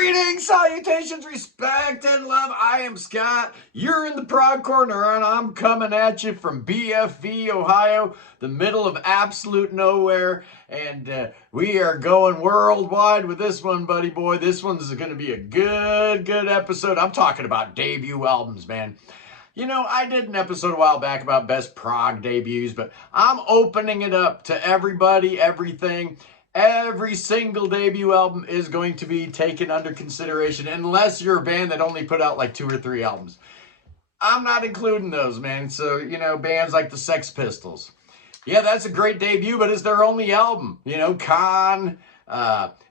Greetings, salutations, respect, and love. I am Scott. You're in the Prog Corner, and I'm coming at you from BFV, Ohio, the middle of absolute nowhere. And we are going worldwide with this one, buddy boy. This one's going to be a good episode. I'm talking about debut albums, man. You know, I did an episode a while back about best prog debuts, but I'm opening it up to everybody, everything. Every single debut album is going to be taken under consideration unless you're a band that only put out like 2 or 3 albums. I'm not including those, man. So, you know, bands like the Sex Pistols. Yeah, that's a great debut, but it's their only album. You know, Con,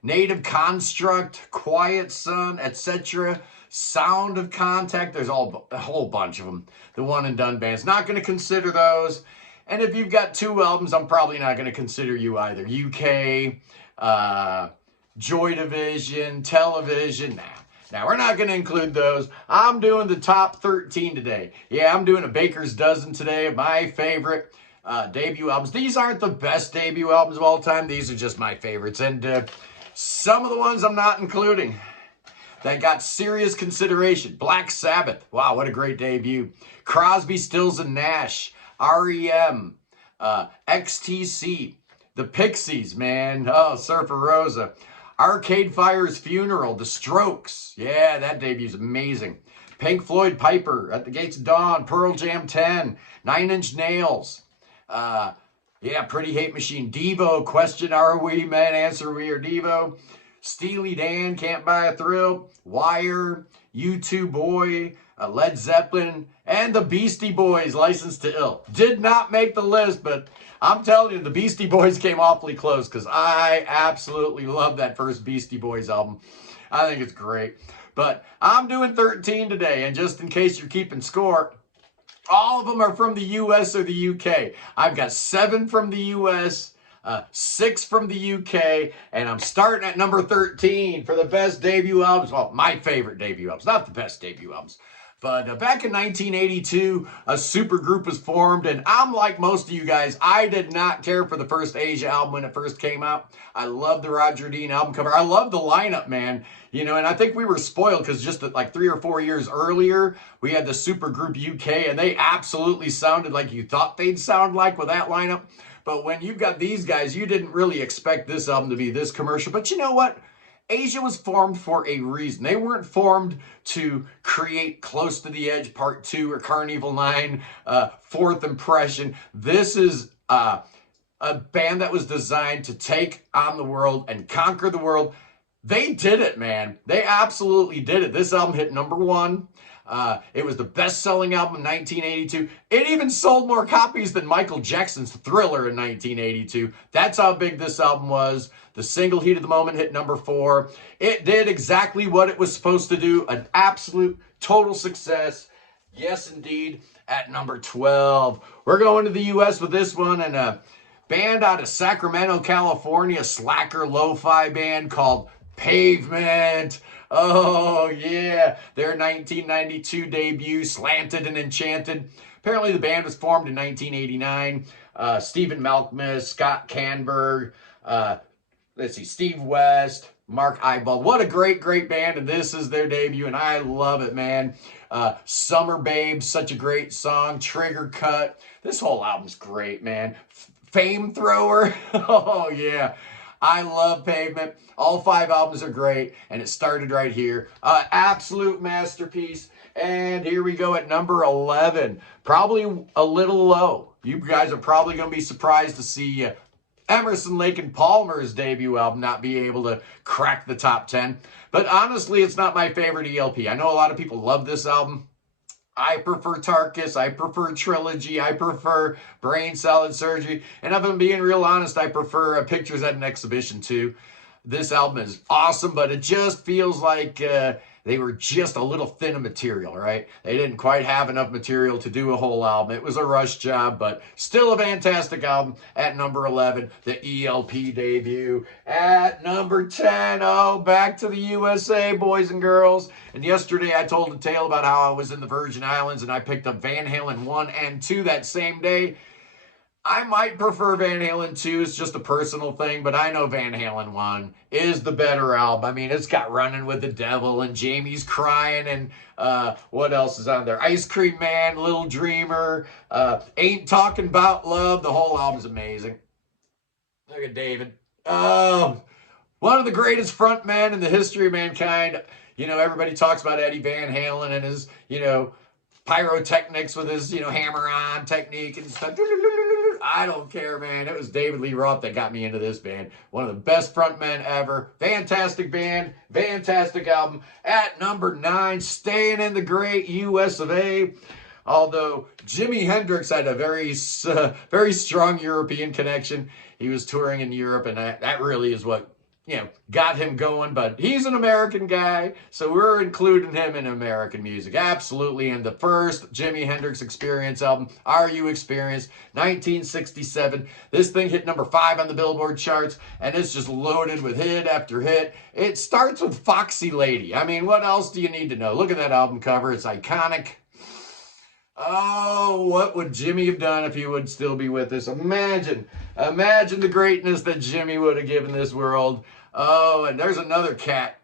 Native Construct, Quiet Sun, etc. Sound of Contact. There's a whole bunch of them. The one and done bands. Not going to consider those. And if you've got 2 albums, I'm probably not going to consider you either. UK, Joy Division, Television. Now, we're not going to include those. I'm doing the top 13 today. Yeah, I'm doing a baker's dozen today of my favorite debut albums. These aren't the best debut albums of all time. These are just my favorites. And some of the ones I'm not including that got serious consideration. Black Sabbath. Wow, what a great debut. Crosby, Stills, and Nash. REM, XTC, the Pixies, man. Oh, Surfer Rosa. Arcade Fire's Funeral, The Strokes. Yeah, that debu's amazing. Pink Floyd, Piper, At the Gates of Dawn, Pearl Jam 10, Nine Inch Nails. Yeah, Pretty Hate Machine. Devo, Question, Are We Men? Answer, We Are Devo. Steely Dan, Can't Buy a Thrill. Wire, U2 Boy, Led Zeppelin, and the Beastie Boys, License to Ill. Did not make the list, but I'm telling you, the Beastie Boys came awfully close because I absolutely love that first Beastie Boys album. I think it's great. But I'm doing 13 today, and just in case you're keeping score, all of them are from the US or the UK. I've got 7 from the US, 6 from the UK, and I'm starting at number 13 for the best debut albums. Well, my favorite debut albums, not the best debut albums. But back in 1982, a supergroup was formed, and I'm like most of you guys. I did not care for the first Asia album when it first came out. I love the Roger Dean album cover. I love the lineup, man. You know, and I think we were spoiled because just like 3 or 4 years earlier, we had the supergroup UK, and they absolutely sounded like you thought they'd sound like with that lineup. But when you've got these guys, you didn't really expect this album to be this commercial. But you know what? Asia was formed for a reason. They weren't formed to create Close to the Edge Part 2 or Carnival 9, Fourth Impression. This is a band that was designed to take on the world and conquer the world. They did it, man. They absolutely did it. This album hit number 1. It was the best-selling album in 1982. It even sold more copies than Michael Jackson's Thriller in 1982. That's how big this album was. The single Heat of the Moment hit number 4. It did exactly what it was supposed to do. An absolute, total success. Yes, indeed, at number 12. We're going to the U.S. with this one, and a band out of Sacramento, California, slacker lo-fi band called Pavement. Oh, yeah. Their 1992 debut, Slanted and Enchanted. Apparently, the band was formed in 1989. Stephen Malkmus, Scott Canberg, Steve West, Mark Eyeball. What a great band, and this is their debut, and I love it, man. Summer Babe, such a great song. Trigger Cut. This whole album's great, man. Fame Thrower. Oh, yeah. I love Pavement. All 5 albums are great, and it started right here. Absolute masterpiece. And here we go at number 11. Probably a little low. You guys are probably going to be surprised to see Emerson, Lake and Palmer's debut album not be able to crack the top 10. But honestly, it's not my favorite ELP. I know a lot of people love this album. I prefer Tarkus, I prefer Trilogy, I prefer Brain Salad Surgery, and if I'm being real honest, I prefer Pictures at an Exhibition too. This album is awesome, but it just feels like they were just a little thin of material, right? They didn't quite have enough material to do a whole album. It was a rush job, but still a fantastic album. At number 11, the ELP debut. At number 10, oh, back to the USA, boys and girls. And yesterday I told a tale about how I was in the Virgin Islands and I picked up Van Halen 1 and 2 that same day. I might prefer Van Halen 2. It's just a personal thing, but I know Van Halen 1 is the better album. I mean, it's got Running with the Devil and Jamie's Crying and what else is on there? Ice Cream Man, Little Dreamer, Ain't Talking About Love. The whole album's amazing. Look at David. One of the greatest frontmen in the history of mankind. You know, everybody talks about Eddie Van Halen and his, pyrotechnics with his, hammer-on technique and stuff. I don't care, man. It was David Lee Roth that got me into this band. One of the best frontmen ever. Fantastic band. Fantastic album. At number 9, staying in the great US of A. Although Jimi Hendrix had a very strong European connection. He was touring in Europe, and that really is what got him going, but he's an American guy, so we're including him in American music. Absolutely. And the first Jimi Hendrix Experience album, Are You Experienced, 1967. This thing hit number 5 on the Billboard charts, and it's just loaded with hit after hit. It starts with Foxy Lady. I mean, what else do you need to know? Look at that album cover. It's iconic. Oh, what would Jimmy have done if he would still be with us? Imagine the greatness that Jimmy would have given this world. Oh, and there's another cat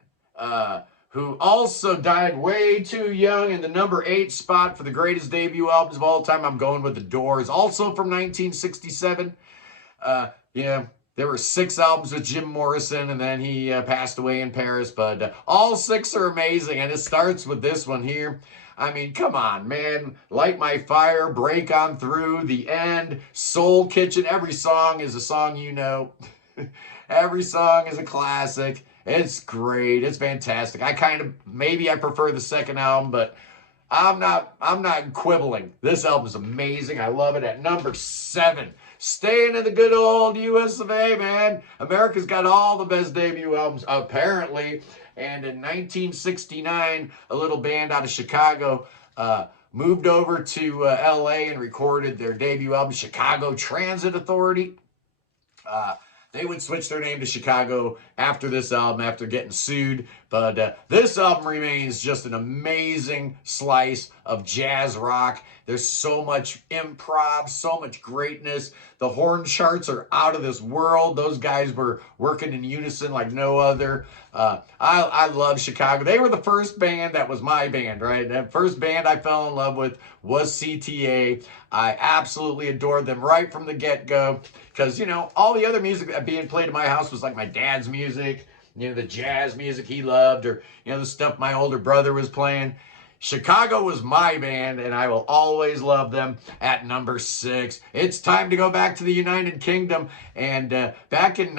who also died way too young in the number 8 spot for the greatest debut albums of all time. I'm going with The Doors, also from 1967. There were 6 albums with Jim Morrison, and then he passed away in Paris. But all 6 are amazing, and it starts with this one here. I mean, come on, man. Light My Fire, Break On Through, The End, Soul Kitchen. Every song is a song you know. Every song is a classic. It's great. It's fantastic. Maybe I prefer the second album, but I'm not quibbling. This album is amazing. I love it. At number 7, staying in the good old US of A, man. America's got all the best debut albums, apparently. And in 1969, a little band out of Chicago moved over to LA and recorded their debut album, Chicago Transit Authority. They would switch their name to Chicago after this album, after getting sued. But this album remains just an amazing slice of jazz rock. There's so much improv, so much greatness. The horn charts are out of this world. Those guys were working in unison like no other. I love Chicago. They were the first band that was my band, right? That first band I fell in love with was CTA. I absolutely adored them right from the get-go because, all the other music that being played in my house was like my dad's music, the jazz music he loved, or, the stuff my older brother was playing. Chicago was my band, and I will always love them. At number 6, it's time to go back to the United Kingdom. And back in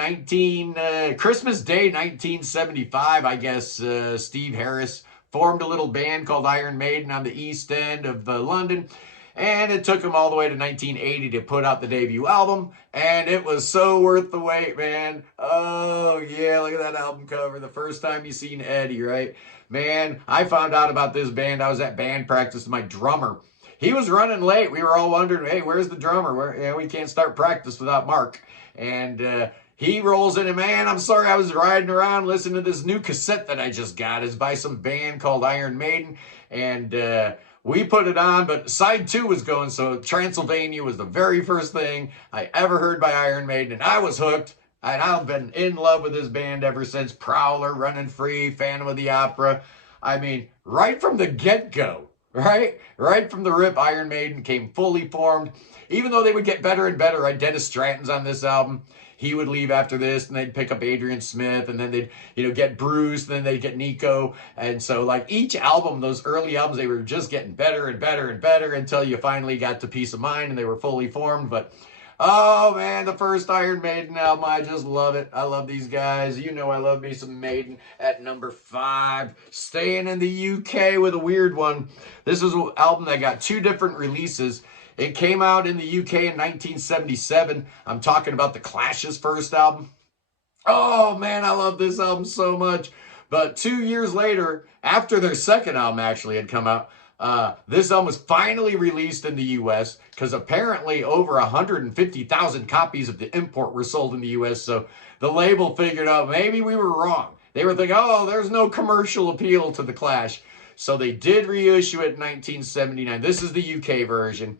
Christmas Day 1975, I guess, Steve Harris formed a little band called Iron Maiden on the East End of London. And it took him all the way to 1980 to put out the debut album. And it was so worth the wait, man. Oh, yeah, look at that album cover. The first time you seen Eddie, right? Man, I found out about this band. I was at band practice with my drummer. He was running late. We were all wondering, hey, where's the drummer? We can't start practice without Mark. And he rolls in, and man, I'm sorry, I was riding around listening to this new cassette that I just got. It's by some band called Iron Maiden. And we put it on, but side 2 was going, so Transylvania was the very first thing I ever heard by Iron Maiden, and I was hooked. And I've been in love with this band ever since. Prowler, Running Free, Phantom of the Opera. I mean, right from the get-go, right? Right from the rip, Iron Maiden came fully formed. Even though they would get better and better, right? Dennis Stratton's on this album. He would leave after this, and they'd pick up Adrian Smith, and then they'd, get Bruce, and then they'd get Nico. And so, like, each album, those early albums, they were just getting better and better and better until you finally got to Peace of Mind, and they were fully formed. But oh, man, the first Iron Maiden album, I just love it. I love these guys. I love me some Maiden. At number 5, staying in the UK with a weird one. This is an album that got 2 different releases. It came out in the UK in 1977. I'm talking about the Clash's first album. Oh, man, I love this album so much. But 2 years later, after their second album actually had come out, this album was finally released in the U.S. because apparently over 150,000 copies of the import were sold in the U.S. So the label figured out maybe we were wrong. They were thinking, oh, there's no commercial appeal to the Clash. So they did reissue it in 1979. This is the UK version.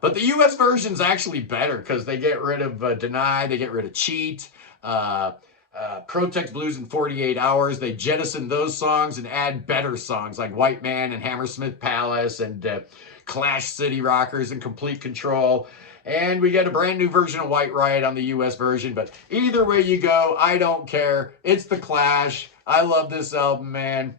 But the US version's actually better because they get rid of Deny, they get rid of Cheat, Protex Blues in 48 Hours. They jettison those songs and add better songs like White Man and Hammersmith Palace and Clash City Rockers and Complete Control. And we get a brand new version of White Riot on the US version. But either way you go, I don't care. It's The Clash. I love this album, man.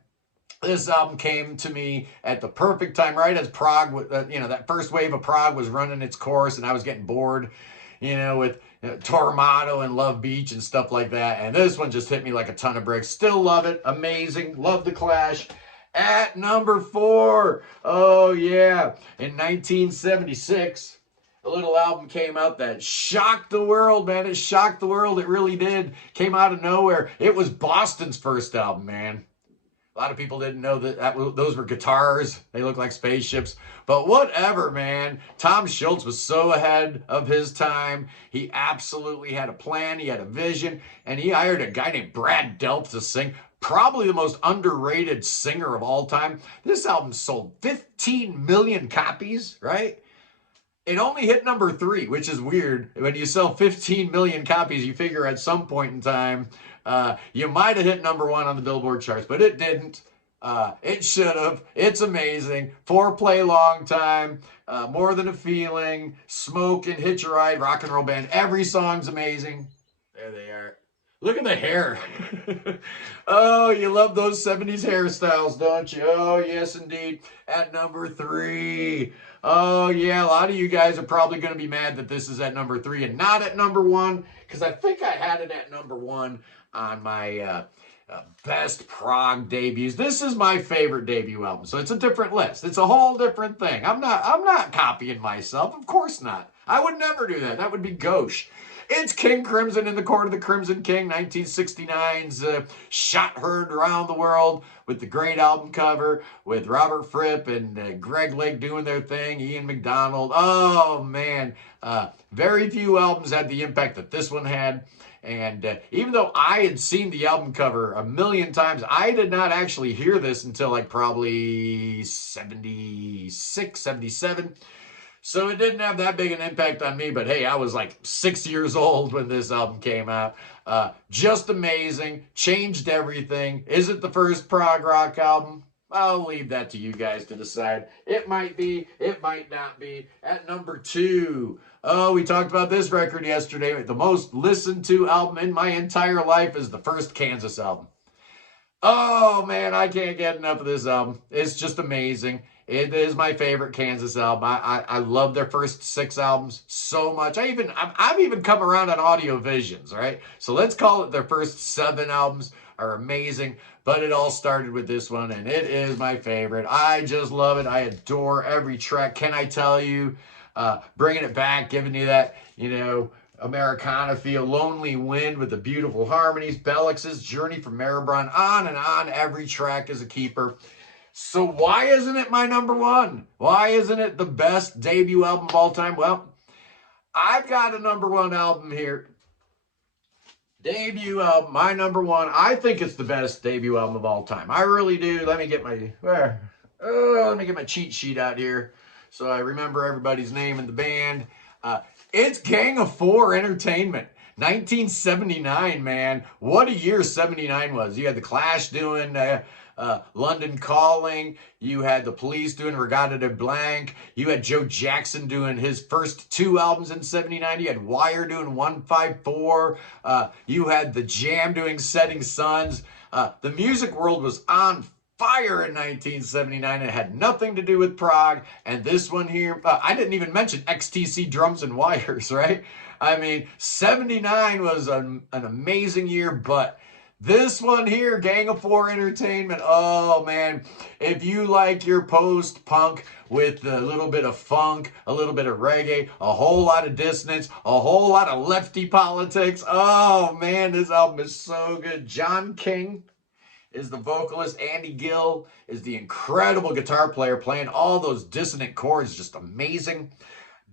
This album came to me at the perfect time, right as prog, that first wave of prog was running its course, and I was getting bored, with Tormato and Love Beach and stuff like that. And this one just hit me like a ton of bricks. Still love it. Amazing. Love The Clash. At number 4, oh yeah, in 1976, a little album came out that shocked the world, man. It shocked the world. It really did. Came out of nowhere. It was Boston's first album, man. A lot of people didn't know that those were guitars. They look like spaceships. But whatever, man. Tom Scholz was so ahead of his time. He absolutely had a plan. He had a vision. And he hired a guy named Brad Delp to sing. Probably the most underrated singer of all time. This album sold 15 million copies, right? It only hit number 3, which is weird. When you sell 15 million copies, you figure at some point in time, you might have hit number 1 on the Billboard charts, but it didn't. It should have. It's amazing. Foreplay, Long Time, More Than a Feeling, Smoke and Hitch a Ride, Rock and Roll Band. Every song's amazing. There they are. Look at the hair. Oh, you love those 70s hairstyles, don't you? Oh, yes, indeed. At number 3. Oh, yeah, a lot of you guys are probably going to be mad that this is at number 3 and not at number 1, because I think I had it at number 1 on my best prog debuts. This is my favorite debut album, so it's a different list. It's a whole different thing. I'm not copying myself. Of course not. I would never do that. That would be gauche. It's King Crimson in the Court of the Crimson King, 1969's shot heard around the world with the great album cover with Robert Fripp and Greg Lake doing their thing, Ian McDonald. Oh, man. Very few albums had the impact that this one had. And even though I had seen the album cover a million times, I did not actually hear this until like probably 76, 77. So it didn't have that big an impact on me, but hey, I was like 6 years old when this album came out. Just amazing, changed everything. Is it the first prog rock album? I'll leave that to you guys to decide. It might be, it might not be. At number 2, oh, we talked about this record yesterday. The most listened to album in my entire life is the first Kansas album. Oh, man, I can't get enough of this album. It's just amazing. It is my favorite Kansas album. I love their first 6 albums so much. I've even come around on Audio Visions, right? So let's call it their first 7 albums are amazing. But it all started with this one, and it is my favorite. I just love it. I adore every track. Can I tell you? Bringing it back, giving you that, Americana feel. Lonely Wind with the beautiful harmonies. Bellix's Journey from Maribron. On and on. Every track is a keeper. So why isn't it my number 1? Why isn't it the best debut album of all time? Well, I've got a number 1 album here. Debut album, my number 1. I think it's the best debut album of all time. I really do. Let me get my cheat sheet out here so I remember everybody's name in the band. It's Gang of Four Entertainment. 1979, man. What a year 79 was. You had The Clash doing London Calling. You had The Police doing Regatta de Blanc. You had Joe Jackson doing his first 2 albums in 79. You had Wire doing 154. You had The Jam doing Setting Suns. The music world was on fire in 1979. It had nothing to do with prog. And this one here, I didn't even mention XTC Drums and Wires, right? I mean, 79 was an amazing year, but this one here, Gang of Four Entertainment, oh man, if you like your post-punk with a little bit of funk, a little bit of reggae, a whole lot of dissonance, a whole lot of lefty politics, oh man, this album is so good. John King is the vocalist. Andy Gill is the incredible guitar player playing all those dissonant chords, just amazing.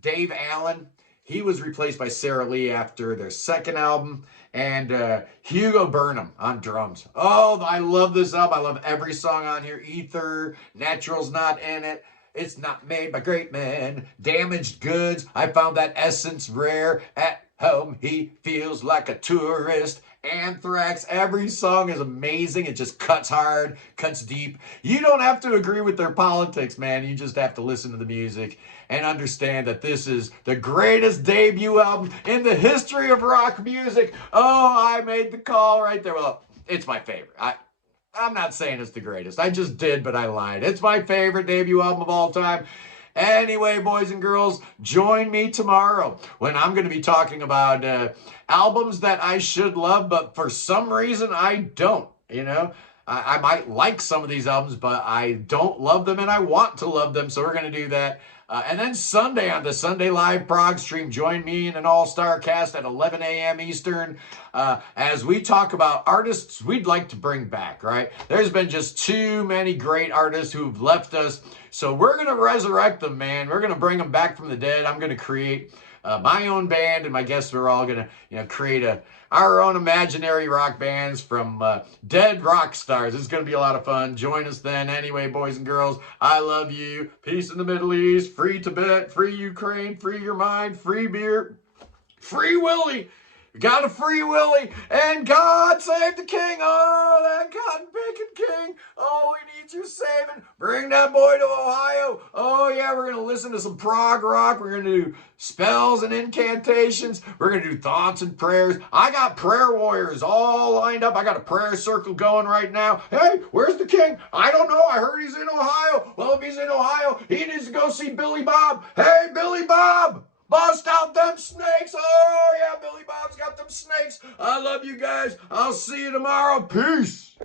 Dave Allen, he was replaced by Sarah Lee after their second album. And Hugo Burnham on drums. Oh, I love this album. I love every song on here. Ether, Natural's Not In It. It's not made by great men. Damaged goods, I found that essence rare. At home, he feels like a tourist. Anthrax, every song is amazing. It just cuts hard, cuts deep. You don't have to agree with their politics, man. You just have to listen to the music and understand that this is the greatest debut album in the history of rock music. Oh, I made the call right there. Well, it's my favorite. I'm not saying it's the greatest. I just did, but I lied. It's my favorite debut album of all time. Anyway, boys and girls, join me tomorrow when I'm going to be talking about albums that I should love, but for some reason I don't. You know, I might like some of these albums, but I don't love them and I want to love them. So we're going to do that. And then Sunday on the Sunday Live Prog stream, join me and an all-star cast at 11 a.m. Eastern as we talk about artists we'd like to bring back, right? There's been just too many great artists who've left us. So we're going to resurrect them, man. We're going to bring them back from the dead. I'm going to create my own band, and my guests are all going to, create our own imaginary rock bands from dead rock stars. It's going to be a lot of fun. Join us then. Anyway, boys and girls, I love you. Peace in the Middle East. Free Tibet. Free Ukraine. Free your mind. Free beer. Free Willie. Got a free Willie. And God save the king. Oh, that cotton picking king. Oh, we need you saving. Bring that boy to Ohio. Oh, yeah, we're going to listen to some prog rock. We're going to do spells and incantations. We're going to do thoughts and prayers. I got prayer warriors all lined up. I got a prayer circle going right now. Hey, where's the king? I don't know. I heard he's in Ohio. Well, if he's in Ohio, he needs to go see Billy Bob. Hey, Billy Bob. Bust out them snakes. Oh, yeah, Billy Bob's got them snakes. I love you guys. I'll see you tomorrow. Peace.